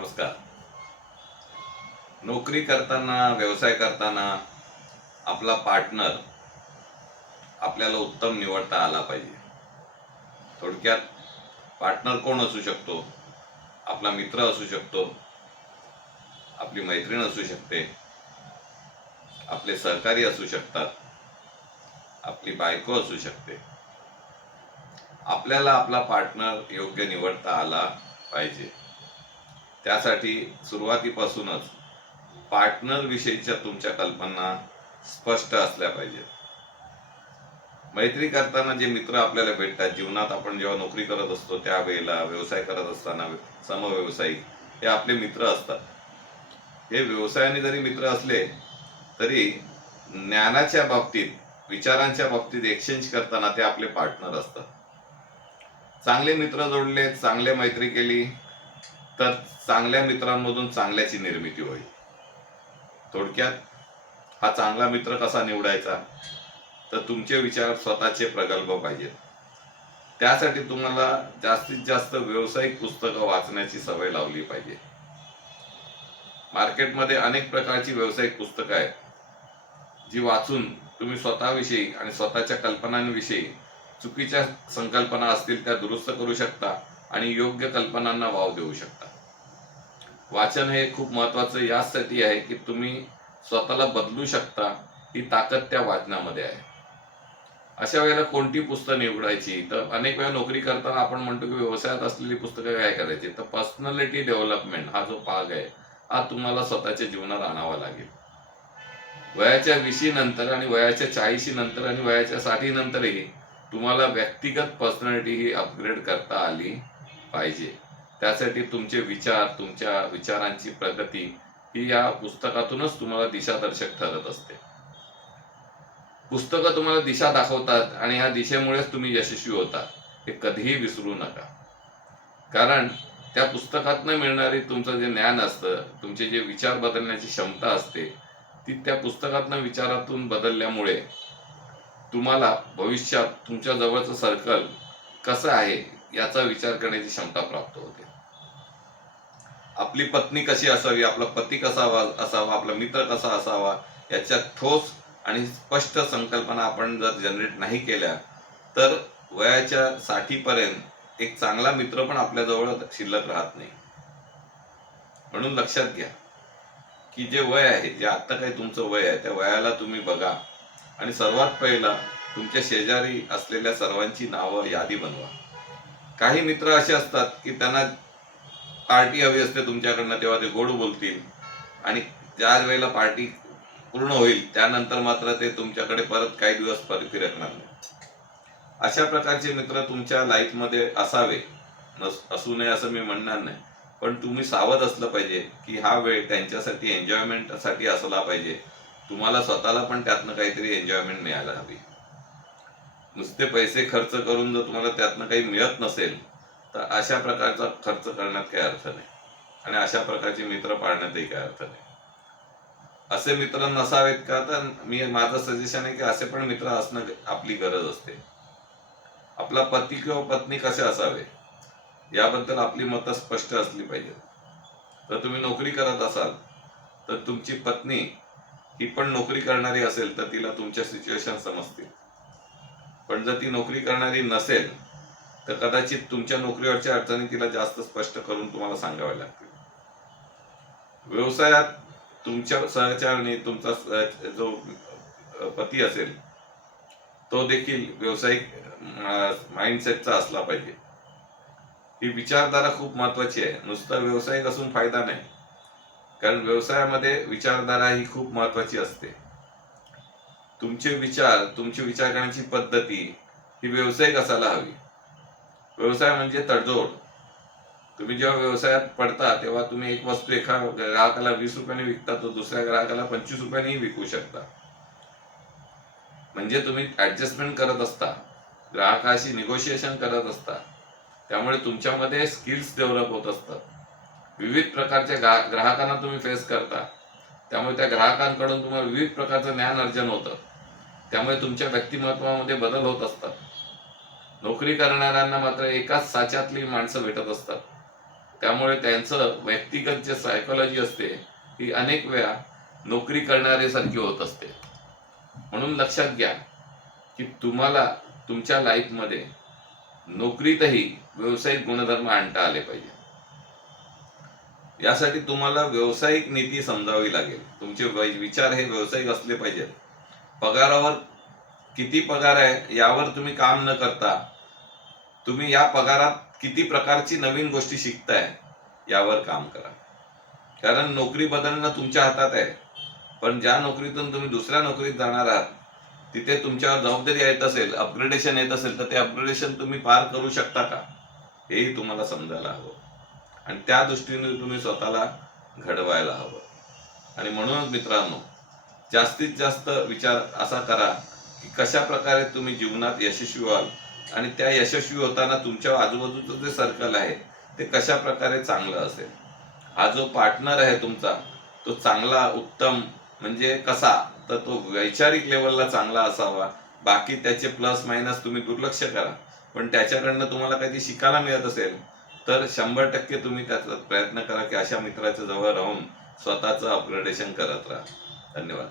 नमस्कार. नोकरी करताना, व्यवसाय करताना आपला पार्टनर आपल्याला उत्तम निवडता आला पाहिजे. थोडक्यात पार्टनर कोण असू शकतो? आपला मित्र असू शकतो, आपली मैत्रीण असू शकते, आपले सहकारी असू शकतात, आपली बायको असू शकते. आपल्याला आपला पार्टनर योग्य निवडता आला पाहिजे. त्यासाठी सुरुवातीपासूनच पार्टनर विषयीच्या तुमच्या कल्पना स्पष्ट असल्या पाहिजेत. मैत्री करताना जे मित्र आपल्याला भेटतात, जीवनात आपण जेव्हा नोकरी करत असतो त्यावेळेला, व्यवसाय करत असताना समव्यवसायिक हे आपले मित्र असतात. हे व्यवसायाने जरी मित्र असले तरी ज्ञानाच्या बाबतीत, विचारांच्या बाबतीत एक्सचेंज करताना ते आपले पार्टनर असतात. चांगले मित्र जोडले, चांगले मैत्री केली तर चांगल्या मित्रांमधून चांगल्याची निर्मिती होईल. थोडक्यात हा चांगला मित्र कसा निवडायचा? तर तुमचे विचार स्वतःचे प्रगल्भ पाहिजेत. त्यासाठी तुम्हाला जास्तीत जास्त व्यावसायिक पुस्तकं वाचण्याची सवय लावली पाहिजे. मार्केटमध्ये अनेक प्रकारची व्यावसायिक पुस्तकं आहेत, जी वाचून तुम्ही स्वतःविषयी आणि स्वतःच्या कल्पनांविषयी चुकीच्या संकल्पना असतील त्या दुरुस्त करू शकता आणि योग्य कल्पनांना वाव देऊ शकता. वाचन हे खूप महत्त्वाचं यासाठी आहे की तुम्ही स्वतःला बदलू शकता. ही ताकद त्या वाचनामध्ये आहे. अशा वेळेला कोणती पुस्तकं निवडायची? तर अनेक वेळा नोकरी करताना आपण म्हणतो की व्यवसायात असलेली पुस्तकं काय करायची? तर पर्सनॅलिटी डेव्हलपमेंट हा जो भाग आहे हा तुम्हाला स्वतःच्या जीवनात आणावा लागेल. वयाच्या 20 नंतर आणि वयाच्या 40 नंतर आणि वयाच्या 60 नंतरही तुम्हाला व्यक्तिगत पर्सनॅलिटी ही अपग्रेड करता आली पाहिजे. त्यासाठी तुमचे विचार, तुमच्या विचारांची प्रगती ही या पुस्तकातूनच तुम्हाला दिशादर्शक ठरत असते. पुस्तकं तुम्हाला दिशा दाखवतात आणि ह्या दिशेमुळेच तुम्ही यशस्वी होता, हे कधीही विसरू नका. कारण त्या पुस्तकातनं मिळणारी तुमचं जे ज्ञान असतं, तुमचे जे विचार बदलण्याची क्षमता असते, ती त्या पुस्तकातनं विचारातून बदलल्यामुळे तुम्हाला भविष्यात तुमच्या जवळचं सर्कल कसं आहे याचा विचार करण्याची क्षमता प्राप्त होते. आपली पत्नी कशी असावी, आपला पती कसा असावा, आपला मित्र कसा असावा याच्या ठोस आणि स्पष्ट संकल्पना आपण जर जनरेट नाही केल्या तर वयाच्या 60 पर्यंत एक चांगला मित्र पण आपल्या जवळ शिल्लक राहत नाही. म्हणून लक्षात घ्या की जे वय आहे, जे आता काही तुमचं वय आहे, त्या वयाला तुम्ही बघा आणि सर्वात पहिला तुमच्या शेजारी असलेल्या सर्वांची नावं यादी बनवा. काही मित्र असे असतात की त्यांना पार्टी हवी असते तुमच्याकडनं, तेव्हा ते गोड बोलतील आणि ज्या वेळेला पार्टी पूर्ण होईल त्यानंतर मात्र ते तुमच्याकडे परत काही दिवस फिरकणार नाही. अशा प्रकारचे मित्र तुमच्या लाईफमध्ये असावे, असू नये असं मी म्हणणार नाही, पण तुम्ही सावध असलं पाहिजे की हा वेळ त्यांच्यासाठी एन्जॉयमेंटसाठी असला पाहिजे. तुम्हाला स्वतःला पण त्यातनं काहीतरी एन्जॉयमेंट मिळायला हवी. नुसते पैसे खर्च करून जर तुम्हाला त्यातनं काही मिळत नसेल तर अशा प्रकारचा खर्च करण्यात काही अर्थ नाही आणि अशा प्रकारचे मित्र पाळण्यातही काही अर्थ नाही. असे मित्र नसावेत का? तर माझं सजेशन आहे की असे पण मित्र असणं आपली गरज असते. आपला पती किंवा पत्नी कसे असावे याबद्दल आपली मतं स्पष्ट असली पाहिजे. तर तुम्ही नोकरी करत असाल तर तुमची पत्नी ही पण नोकरी करणारी असेल तर तिला तुमच्या सिच्युएशन समजतील. पण जर ती नोकरी करणारी नसेल तर कदाचित तुमच्या नोकरीवरच्या अडचणी तिला जास्त स्पष्ट करून तुम्हाला सांगाव्या लागतील. व्यवसायात तुमच्या सहचाराने तुमचा जो पती असेल तो देखील व्यावसायिक माइंडसेटचा असला पाहिजे. ही विचारधारा खूप महत्वाची आहे. नुसता व्यावसायिक असून फायदा नाही, कारण व्यवसायामध्ये विचारधारा ही खूप महत्वाची असते. तुमचे विचार, तुमची विचार करण्याची पद्धती ही व्यावसायिक असायला हवी. व्यवसाय म्हणजे तडजोड. तुम्ही जेव्हा व्यवसायात पडता तेव्हा तुम्ही एक वस्तू एका ग्राहकाला 20 रुपयांनी विकता तर दुसऱ्या ग्राहकाला 25 रुपयांनी विकू शकता. म्हणजे तुम्ही ऍडजस्टमेंट करत असता, ग्राहकाशी निगोशिएशन करत असता. त्यामुळे तुमच्यामध्ये स्किल्स डेव्हलप होत असतात. विविध प्रकारच्या ग्राहकांना तुम्ही फेस करता, त्यामुळे त्या ग्राहकांकडून तुम्हाला विविध प्रकारचं ज्ञान अर्जन होतं. त्यामुळे तुमच्या व्यक्तिमत्वामध्ये बदल होत असतात. नोकरी करणाऱ्यांना मात्र एकाच साच्यातली माणसं भेटत असतात. त्यामुळे त्यांचं व्यक्तिगत जे सायकोलॉजी असते ती अनेक वेळा नोकरी करणाऱ्यासारखी होत असते. म्हणून लक्षात घ्या की तुम्हाला तुमच्या लाईफमध्ये नोकरीतही व्यावसायिक गुणधर्म आणता आले पाहिजे. यासाठी तुम्हाला व्यावसायिक नीती समजावी लागेल. तुमचे विचार हे व्यावसायिक असले पाहिजेत. पगारावर किती पगार आहे यावर तुम्ही काम न करता तुम्ही या पगारात किती प्रकारची नवीन गोष्टी शिकताय यावर काम करा. कारण नोकरी बदलणं तुमच्या हातात आहे, पण ज्या नोकरीतून तुम्ही दुसऱ्या नोकरीत जाणार आहात तिथे तुमच्यावर जबाबदारी येत असेल, अपग्रेडेशन येत असेल, तर ते अपग्रेडेशन तुम्ही पार करू शकता का हेही तुम्हाला समजायला हवं. आणि त्या दृष्टीने तुम्ही स्वतःला घडवायला हवं. आणि म्हणूनच मित्रांनो, जास्तीत जास्त विचार असा करा की कशा प्रकारे तुम्ही जीवनात यशस्वी व्हाल आणि त्या यशस्वी होताना तुमच्या आजूबाजूचं जे सर्कल आहे ते कशा प्रकारे चांगलं असेल. हा जो पार्टनर आहे तुमचा तो चांगला, उत्तम म्हणजे कसा, तर तो वैचारिक लेवलला चांगला असावा. बाकी त्याचे प्लस मायनस तुम्ही दुर्लक्ष करा, पण त्याच्याकडनं तुम्हाला काही शिकायला मिळत असेल तर 100% तुम्ही त्याचा प्रयत्न करा की अशा मित्राच्या जवळ राहून स्वतःचं अपग्रेडेशन करत राहा. धन्यवाद.